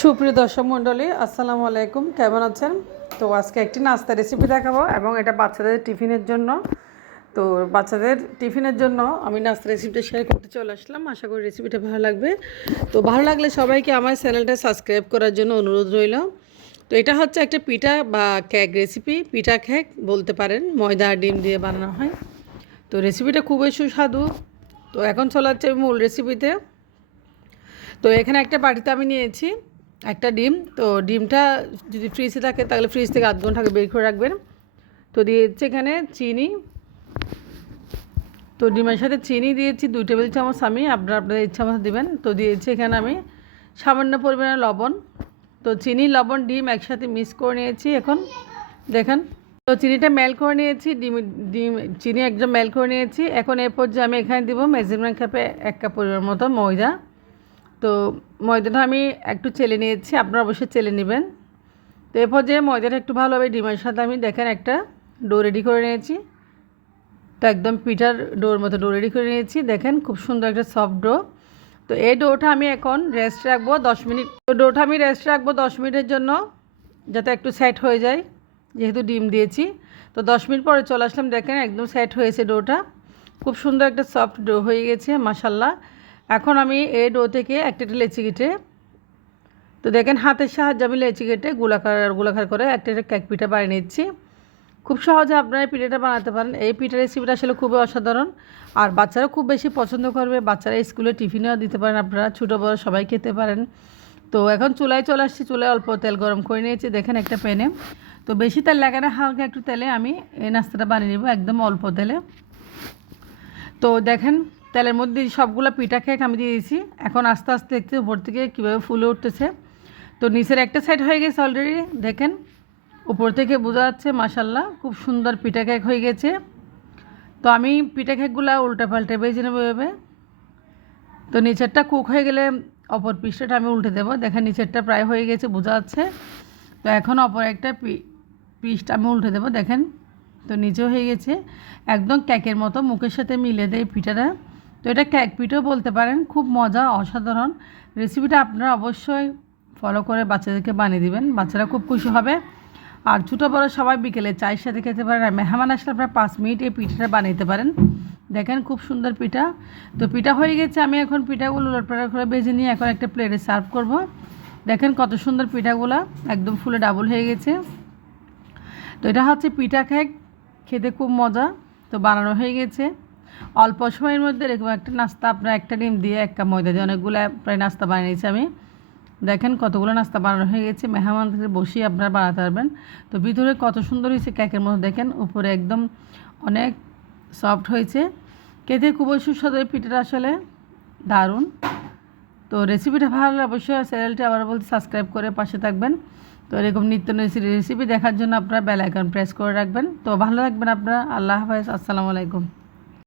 সুপ্রিয় দর্শক মণ্ডলী, আসসালামু আলাইকুম। কেমন আছেন? তো আজকে একটি নাস্তা রেসিপি দেখাবো এবং এটা বাচ্চাদের টিফিনের জন্য। তো বাচ্চাদের টিফিনের জন্য আমি নাস্তা রেসিপিটা শেয়ার করতে চলে আসলাম। আশা করি রেসিপিটা ভালো লাগবে। তো ভালো লাগলে সবাইকে আমার চ্যানেলটা সাবস্ক্রাইব করার জন্য অনুরোধ রইল। তো এটা হচ্ছে একটা পিঠা বা কেক রেসিপি, পিঠা কেক বলতে পারেন, ময়দা আর ডিম দিয়ে বানানো হয়। তো রেসিপিটা খুবই সুস্বাদু। তো এখন চলে যাচ্ছে মূল রেসিপিতে। তো এখানে একটা বাটিতে আমি নিয়েছি একটা ডিম। তো ডিমটা যদি ফ্রিজে থাকে তাহলে ফ্রিজ থেকে আধ ঘন্টা আগে বের করে রাখবেন। তো দিয়েছি এখানে চিনি। তো ডিমের সাথে চিনি দিয়েছি 2 টেবিল চামচ, আমি আপনাদের ইচ্ছা মতো দেবেন। তো দিয়েছি এখানে আমি সামান্য পরিমাণে লবণ। তো চিনি, লবণ, ডিম একসাথে মিক্স করে নিয়েছি। এখন দেখেন, তো চিনিটা মেল্ট করে নিয়েছি, ডিম চিনি একদম মেল্ট করে নিয়েছি। এখন এরপর যে আমি এখানে দিব মেজারমেন্ট কাপে 1 কাপ পরিমাণ মতো ময়দা। তো ময়দাটা আমি একটু চেলে নিয়েছি, আপনারা অবশ্যই চেলে নেবেন। তো এরপর যে ময়দাটা একটু ভালোভাবে ডিমের সাথে আমি দেখেন একটা ডো রেডি করে নিয়েছি। তো একদম পিঠার ডোর মতো ডো রেডি করে নিয়েছি, দেখেন খুব সুন্দর একটা সফট ডো। তো এই ডোটা আমি এখন রেস্ট রাখবো 10 মিনিট। তো ডোটা আমি রেস্ট রাখবো 10 মিনিটের জন্য, যাতে একটু সেট হয়ে যায়, যেহেতু ডিম দিয়েছি। তো 10 মিনিট পরে চলে আসলাম, দেখেন একদম সেট হয়েছে ডোটা। খুব সুন্দর একটা সফট ডো হয়ে গেছে মাশাল্লাহ। এখন আমি এই ডো থেকে একটা লেচি কেটে, তো দেখেন হাতের সাহায্যে আমি লেচি কেটে গোলাকার করে একটা কেক পিঠা বানিয়ে নিচ্ছি। খুব সহজে আপনারা এই পিঠাটা বানাতে পারেন। এই পিঠা রেসিপিটা আসলে খুবই অসাধারণ, আর বাচ্চারা খুব বেশি পছন্দ করবে। বাচ্চারা স্কুলে টিফিনেও দিতে পারেন, আপনারা ছোটো বড় সবাই খেতে পারেন। তো এখন চুলায় চলে আসছি, চুলায় অল্প তেল গরম করে নিয়েছি দেখেন একটা প্যানে। তো বেশি তেল লাগে না, হালকা একটু তেলে আমি এই নাস্তাটা বানিয়ে নেব, একদম অল্প তেলে। তো দেখেন তেলের মধ্যে সবগুলো পিঠা কেক আমি দিয়ে দিয়েছি। এখন আস্তে আস্তে দেখতে উপর থেকে কীভাবে ফুলে উঠতেছে। তো নিচের একটা সাইড হয়ে গেছে অলরেডি, দেখেন উপর থেকে বোঝা যাচ্ছে মাশাল্লাহ খুব সুন্দর পিঠা কেক হয়ে গেছে। তো আমি পিঠা কেকগুলো উল্টে পাল্টে ভেজে নেবো এভাবে। তো নিচেরটা কুক হয়ে গেলে অপর পিঠটা আমি উল্টে দেবো, দেখেন নিচেরটা প্রায় হয়ে গেছে বোঝা যাচ্ছে। তো এখন অপর একটা পিসটা আমি উল্টে দেবো, দেখেন তো নিচেও হয়ে গেছে, একদম কেকের মতো মুখের সাথে মিলে দেয় পিঠাটা। তো এটা কেক পিঠাও বলতে পারেন, খুব মজা, অসাধারণ রেসিপিটা। আপনারা অবশ্যই ফলো করে বাচ্চাদেরকে বানিয়ে দিবেন, বাচ্চারা খুব খুশি হবে। আর ছোটো বড়ো সবাই বিকেলে চায়ের সাথে খেতে পারেন। আর মেহমান আসলে আপনারা 5 মিনিট এই পিঠাটা বানাতে পারেন। দেখেন খুব সুন্দর পিঠা। তো পিঠা হয়ে গেছে, আমি এখন পিঠাগুলো উলটপালট করে ভেজে নিয়ে এখন একটা প্লেটে সার্ভ করব। দেখেন কত সুন্দর পিঠাগুলো একদম ফুলে ডাবল হয়ে গেছে। তো এটা হচ্ছে পিঠা কেক, খেতে খুব মজা। তো বানানো হয়ে গেছে অল্প সময়ের মধ্যে। এরকম একটা নাস্তা আপনার একটা ডিম দিয়ে 1 কাপ ময়দা দিয়ে অনেকগুলো প্রায় নাস্তা বানিয়েছি আমি। দেখেন কতগুলো নাস্তা বানানো হয়ে গেছে, মেহমানদের বসিয়ে আপনারা বানাতে পারবেন। তো ভিতরে কত সুন্দর হয়েছে কেকের মতো, দেখেন উপরে একদম অনেক সফট হয়েছে, খেতে খুবই সুস্বাদু। এই পিঠাটা আসলে দারুণ। তো রেসিপিটা ভালো লাগলে অবশ্যই চ্যানেলটি আবার বলতে সাবস্ক্রাইব করে পাশে থাকবেন। তো এরকম নিত্য নতুন রেসিপি দেখার জন্য আপনারা বেল আইকন প্রেস করে রাখবেন। তো ভালো থাকবেন আপনারা। আল্লাহ হাফেজ, আসসালামু আলাইকুম।